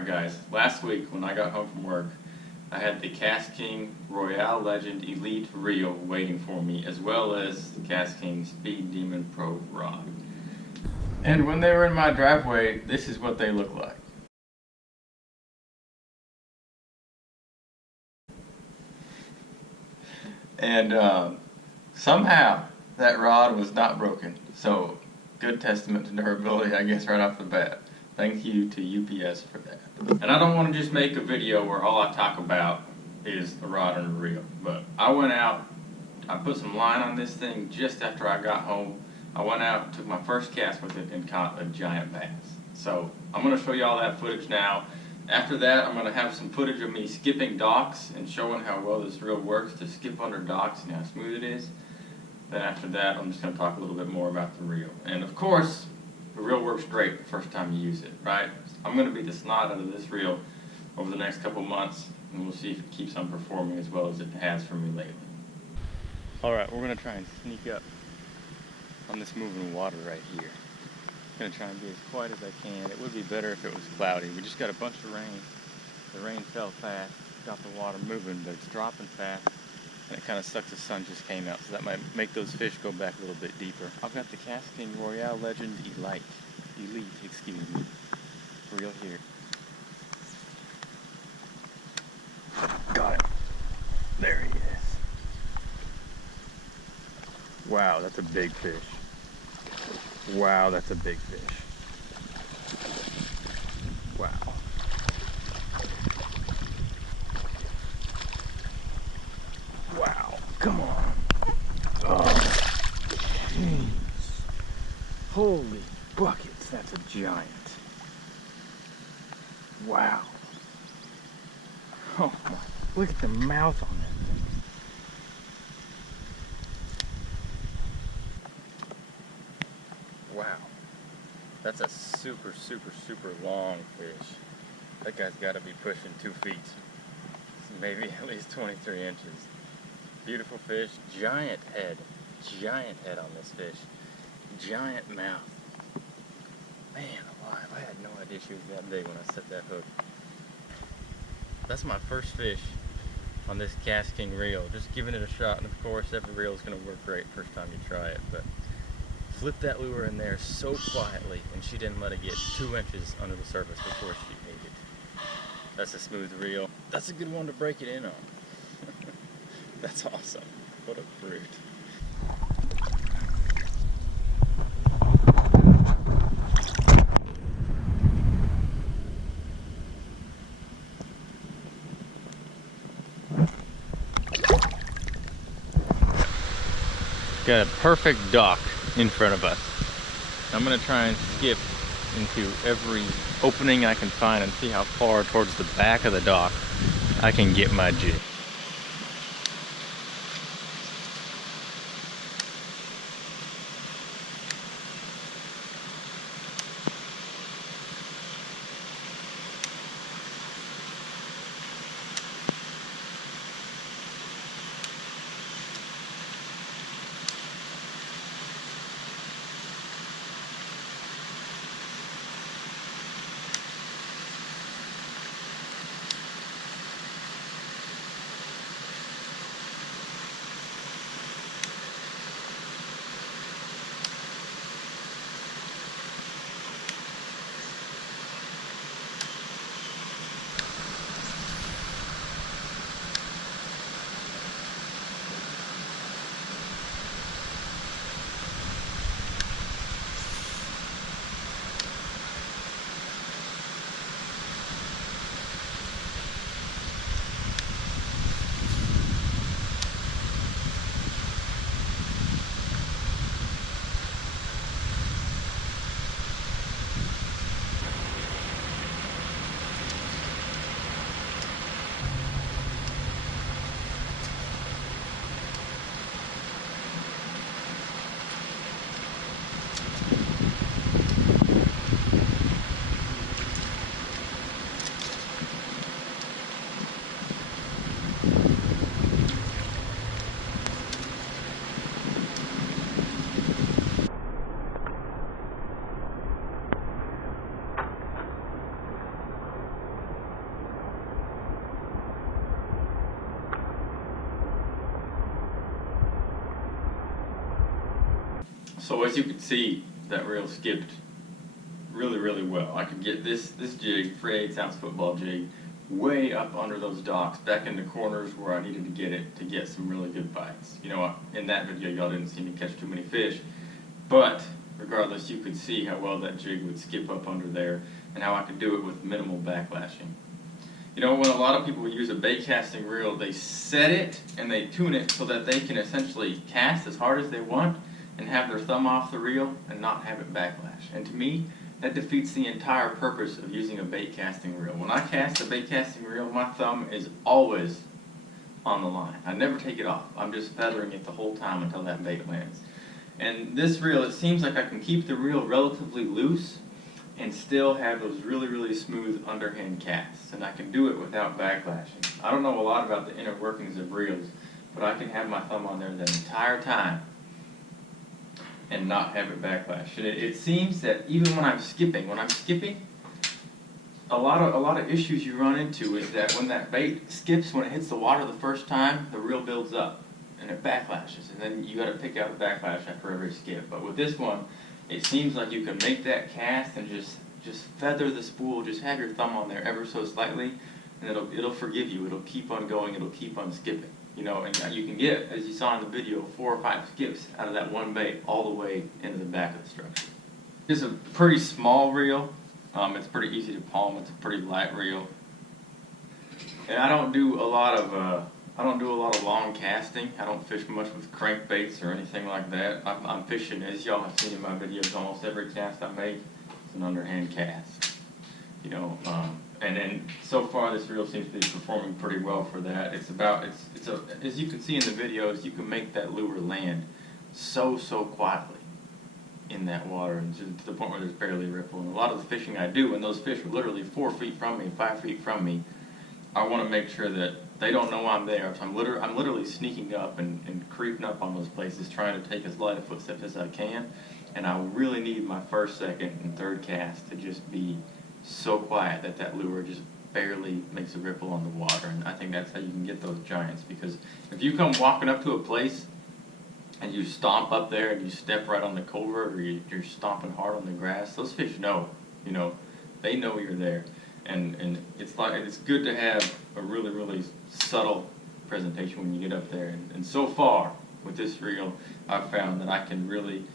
Alright guys, last week when I got home from work, I had the KastKing Royale Legend Elite reel waiting for me, as well as the KastKing Speed Demon Pro rod. And when they were in my driveway, this is what they look like. And somehow that rod was not broken, so good testament to durability, I guess, right off the bat. Thank you to UPS for that. And I don't want to just make a video where all I talk about is the rod and the reel, but I went out, I put some line on this thing just after I got home. I went out, took my first cast with it, and caught a giant bass. So I'm going to show you all that footage now. After that, I'm going to have some footage of me skipping docks and showing how well this reel works to skip under docks and how smooth it is. Then after that, I'm just going to talk a little bit more about the reel. And of course, the reel works great the first time you use it, right? I'm going to beat the snot out of this reel over the next couple months, and we'll see if it keeps on performing as well as it has for me lately. Alright, we're going to try and sneak up on this moving water right here. I'm going to try and be as quiet as I can. It would be better if it was cloudy. We just got a bunch of rain. The rain fell fast, got the water moving, but it's dropping fast. And it kind of sucks the sun just came out, so that might make those fish go back a little bit deeper. I've got the KastKing Royale Legend Elite, reel here. Got it. There he is. Wow, that's a big fish. Wow, that's a big fish. Wow. Wow, come on. Oh, jeez. Holy buckets, that's a giant. Wow. Oh my, look at the mouth on that thing. Wow. That's a super long fish. That guy's got to be pushing 2 feet. Maybe at least 23 inches. Beautiful fish, giant head on this fish, giant mouth. Man alive, I had no idea she was that big when I set that hook. That's my first fish on this KastKing reel, just giving it a shot, and of course every reel is going to work great first time you try it, but flip that lure in there so quietly, and she didn't let it get 2 inches under the surface before she ate it. That's a smooth reel. That's a good one to break it in on. That's awesome. What a brute. Got a perfect dock in front of us. I'm going to try and skip into every opening I can find and see how far towards the back of the dock I can get my jig. So as you can see, that reel skipped really well. I could get this jig, 3/8 ounce football jig, way up under those docks, back in the corners where I needed to get it to get some really good bites. You know, in that video y'all didn't see me catch too many fish, but regardless, you could see how well that jig would skip up under there and how I could do it with minimal backlashing. You know, when a lot of people use a bait casting reel, they set it and they tune it so that they can essentially cast as hard as they want and have their thumb off the reel and not have it backlash. And to me, that defeats the entire purpose of using a bait casting reel. When I cast a bait casting reel, my thumb is always on the line. I never take it off. I'm just feathering it the whole time until that bait lands. And this reel, it seems like I can keep the reel relatively loose and still have those really smooth underhand casts. And I can do it without backlashing. I don't know a lot about the inner workings of reels, but I can have my thumb on there the entire time and not have it backlash. And it seems that even when I'm skipping, a lot of issues you run into is that when that bait skips, when it hits the water the first time, the reel builds up and it backlashes, and then you got to pick out the backlash after every skip. But with this one, it seems like you can make that cast and just feather the spool, just have your thumb on there ever so slightly, and it'll forgive you. It'll keep on going. It'll keep on skipping. You know, and you can get, as you saw in the video, 4 or 5 skips out of that one bait all the way into the back of the structure. It's a pretty small reel. It's pretty easy to palm. It's a pretty light reel. And I don't do a lot of long casting. I don't fish much with crankbaits or anything like that. I'm fishing, as y'all have seen in my videos, almost every cast I make is an underhand cast. You know, and then so far this reel seems to be performing pretty well for that. As you can see in the videos, you can make that lure land so quietly in that water, and to the point where there's barely a ripple. And a lot of the fishing I do, when those fish are literally 4 feet from me, 5 feet from me, I want to make sure that they don't know I'm there. So I'm literally sneaking up and creeping up on those places, trying to take as light a footstep as I can. And I really need my first, second, and third cast to just be so quiet that that lure just barely makes a ripple on the water. And I think that's how you can get those giants, because if you come walking up to a place and you stomp up there and you step right on the culvert, or you're stomping hard on the grass, those fish know, you know, they know you're there. And it's good to have a really subtle presentation when you get up there. And so far with this reel, I've found that I can really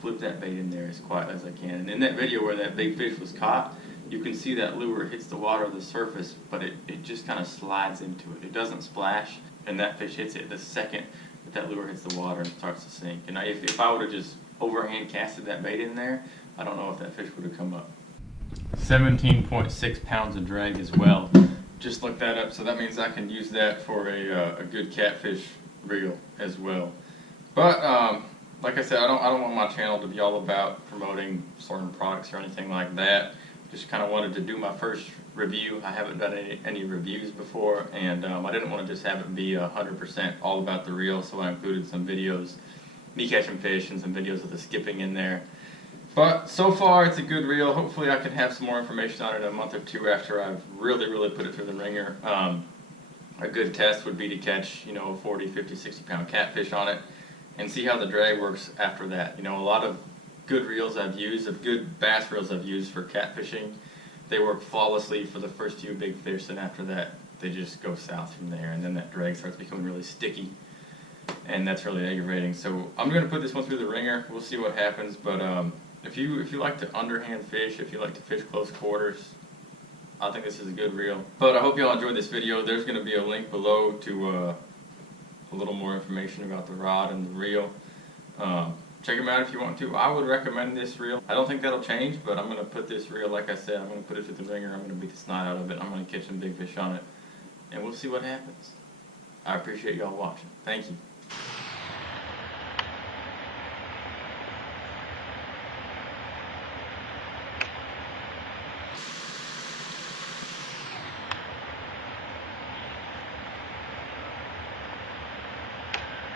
flip that bait in there as quiet as I can. And in that video where that big fish was caught, you can see that lure hits the water of the surface, but it just kind of slides into it. It doesn't splash, and that fish hits it the second that lure hits the water and starts to sink. And if I would have just overhand casted that bait in there, I don't know if that fish would have come up. 17.6 pounds of drag as well. Just looked that up, so that means I can use that for a good catfish reel as well. But like I said, I don't want my channel to be all about promoting certain products or anything like that. Just kind of wanted to do my first review. I haven't done any reviews before, and I didn't want to just have it be 100% all about the reel, so I included some videos, me catching fish, and some videos of the skipping in there. But so far, it's a good reel. Hopefully I can have some more information on it in a month or two after I've really put it through the ringer. A good test would be to catch, you know, a 40, 50, 60 pound catfish on it and see how the drag works after that. You know, a lot of good reels I've used, of good bass reels I've used for catfishing, they work flawlessly for the first few big fish, and after that, they just go south from there, and then that drag starts becoming really sticky, and that's really aggravating. So I'm going to put this one through the ringer. We'll see what happens, but if you like to underhand fish, if you like to fish close quarters, I think this is a good reel. But I hope you all enjoyed this video. There's going to be a link below to a little more information about the rod and the reel. Check them out if you want to. I would recommend this reel. I don't think that'll change, but I'm going to put this reel, like I said, I'm going to put it through the ringer. I'm going to beat the snot out of it. I'm going to catch some big fish on it, and we'll see what happens. I appreciate y'all watching. Thank you.